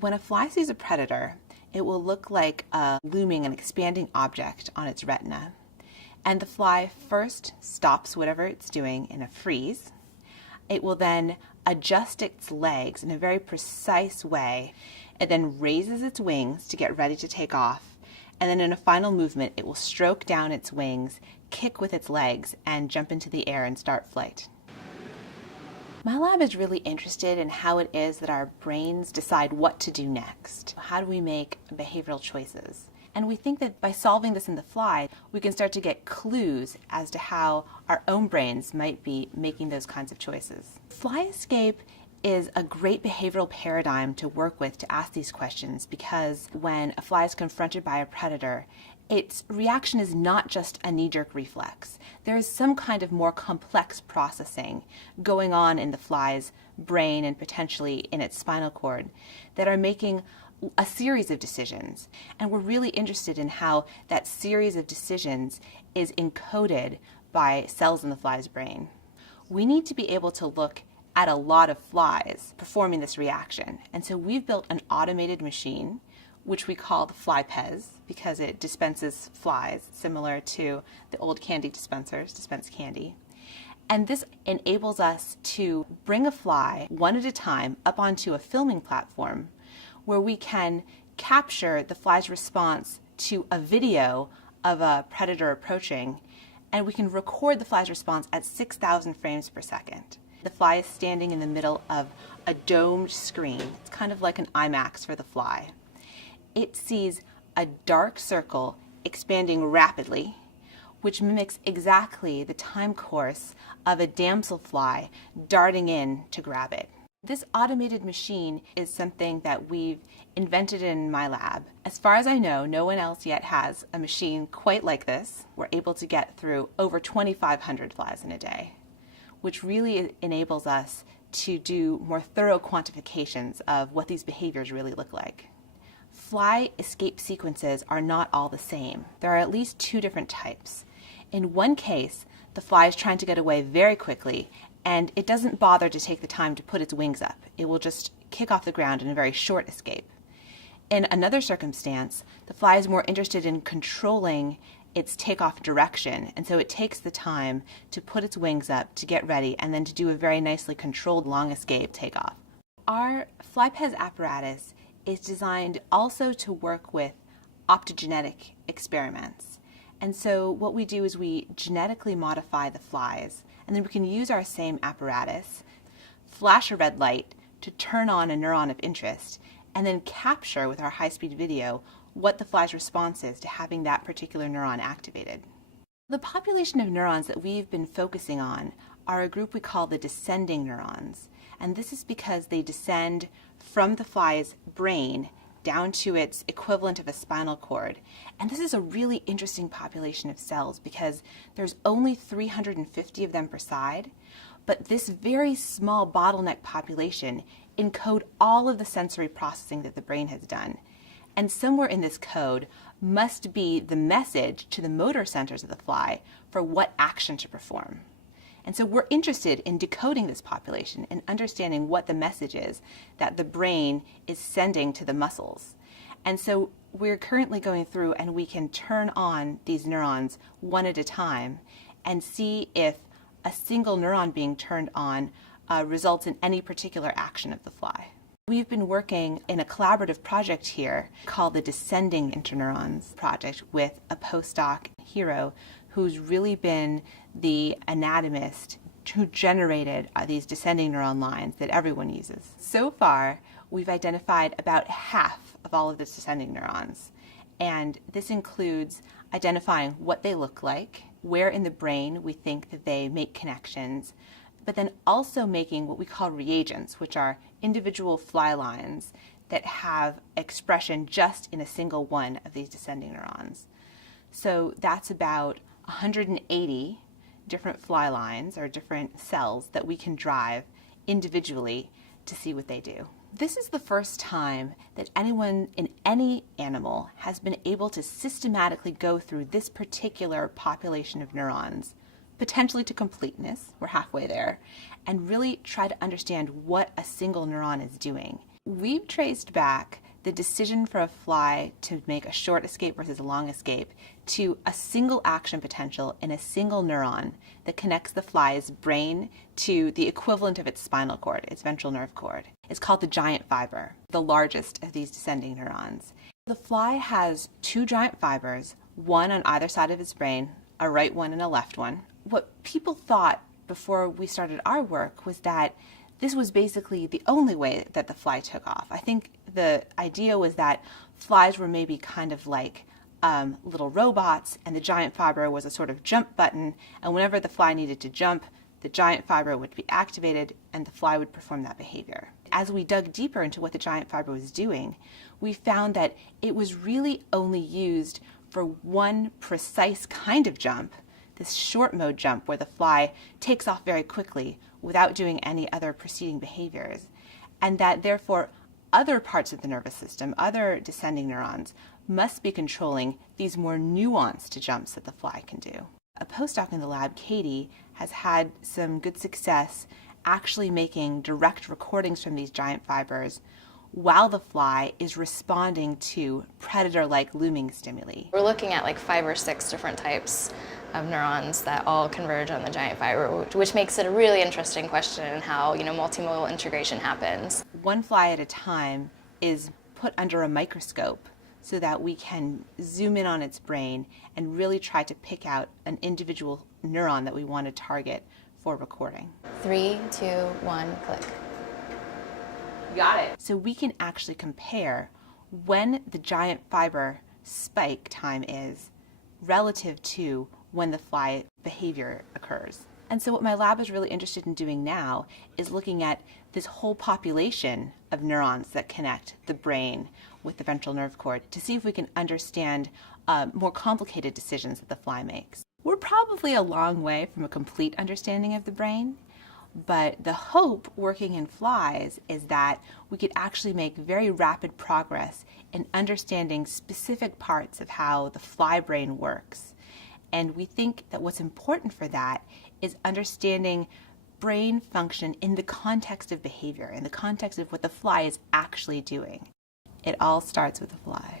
When a fly sees a predator, it will look like a looming and expanding object on its retina. And the fly first stops whatever it's doing in a freeze. It will then adjust its legs in a very precise way. It then raises its wings to get ready to take off. And then in a final movement, it will stroke down its wings, kick with its legs, and jump into the air and start flight. My lab is really interested in how it is that our brains decide what to do next. How do we make behavioral choices? And we think that by solving this in the fly, we can start to get clues as to how our own brains might be making those kinds of choices. Fly escape is a great behavioral paradigm to work with to ask these questions, because when a fly is confronted by a predator, its reaction is not just a knee-jerk reflex. There is some kind of more complex processing going on in the fly's brain and potentially in its spinal cord that are making a series of decisions. And we're really interested in how that series of decisions is encoded by cells in the fly's brain. We need to be able to look at a lot of flies performing this reaction. And so we've built an automated machine, which we call the FlyPez, because it dispenses flies similar to the old candy dispensers dispense candy. And this enables us to bring a fly one at a time up onto a filming platform where we can capture the fly's response to a video of a predator approaching, and we can record the fly's response at 6,000 frames per second. The fly is standing in the middle of a domed screen. It's kind of like an IMAX for the fly. It sees a dark circle expanding rapidly, which mimics exactly the time course of a damselfly darting in to grab it. This automated machine is something that we've invented in my lab. As far as I know, no one else yet has a machine quite like this. We're able to get through over 2,500 flies in a day, which really enables us to do more thorough quantifications of what these behaviors really look like. Fly escape sequences are not all the same. There are at least two different types. In one case, the fly is trying to get away very quickly, and it doesn't bother to take the time to put its wings up. It will just kick off the ground in a very short escape. In another circumstance, the fly is more interested in controlling its takeoff direction, and so it takes the time to put its wings up to get ready and then to do a very nicely controlled long escape takeoff. Our FlyPez apparatus is designed also to work with optogenetic experiments. And so what we do is we genetically modify the flies, and then we can use our same apparatus, flash a red light to turn on a neuron of interest, and then capture with our high-speed video what the fly's response is to having that particular neuron activated. The population of neurons that we've been focusing on are a group we call the descending neurons, and this is because they descend from the fly's brain down to its equivalent of a spinal cord. And this is a really interesting population of cells because there's only 350 of them per side, but this very small bottleneck population encode all of the sensory processing that the brain has done. And somewhere in this code must be the message to the motor centers of the fly for what action to perform. And so we're interested in decoding this population and understanding what the message is that the brain is sending to the muscles. And so we're currently going through and we can turn on these neurons one at a time and see if a single neuron being turned on results in any particular action of the fly. We've been working in a collaborative project here called the Descending Interneurons Project with a postdoc hero who's really been the anatomist who generated these descending neuron lines that everyone uses. So far, we've identified about half of all of the descending neurons, and this includes identifying what they look like, where in the brain we think that they make connections, but then also making what we call reagents, which are individual fly lines that have expression just in a single one of these descending neurons. So that's about 180 different fly lines or different cells that we can drive individually to see what they do. This is the first time that anyone in any animal has been able to systematically go through this particular population of neurons, potentially to completeness, we're halfway there, and really try to understand what a single neuron is doing. We've traced back the decision for a fly to make a short escape versus a long escape to a single action potential in a single neuron that connects the fly's brain to the equivalent of its spinal cord, its ventral nerve cord. It's called the giant fiber, the largest of these descending neurons. The fly has two giant fibers, one on either side of its brain, a right one and a left one. What people thought before we started our work was that this was basically the only way that the fly took off. I think the idea was that flies were maybe kind of like little robots, and the giant fiber was a sort of jump button, and whenever the fly needed to jump, the giant fiber would be activated and the fly would perform that behavior. As we dug deeper into what the giant fiber was doing, we found that it was really only used for one precise kind of jump, this short mode jump where the fly takes off very quickly without doing any other preceding behaviors, and that therefore other parts of the nervous system, other descending neurons, must be controlling these more nuanced jumps that the fly can do. A postdoc in the lab, Katie, has had some good success actually making direct recordings from these giant fibers while the fly is responding to predator-like looming stimuli. We're looking at like 5 or 6 different types of neurons that all converge on the giant fiber, which makes it a really interesting question in how, multimodal integration happens. One fly at a time is put under a microscope so that we can zoom in on its brain and really try to pick out an individual neuron that we want to target for recording. 3, 2, 1, click. Got it. So we can actually compare when the giant fiber spike time is relative to when the fly behavior occurs. And so what my lab is really interested in doing now is looking at this whole population of neurons that connect the brain with the ventral nerve cord to see if we can understand more complicated decisions that the fly makes. We're probably a long way from a complete understanding of the brain, but the hope working in flies is that we could actually make very rapid progress in understanding specific parts of how the fly brain works. And we think that what's important for that is understanding brain function in the context of behavior, in the context of what the fly is actually doing. It all starts with the fly.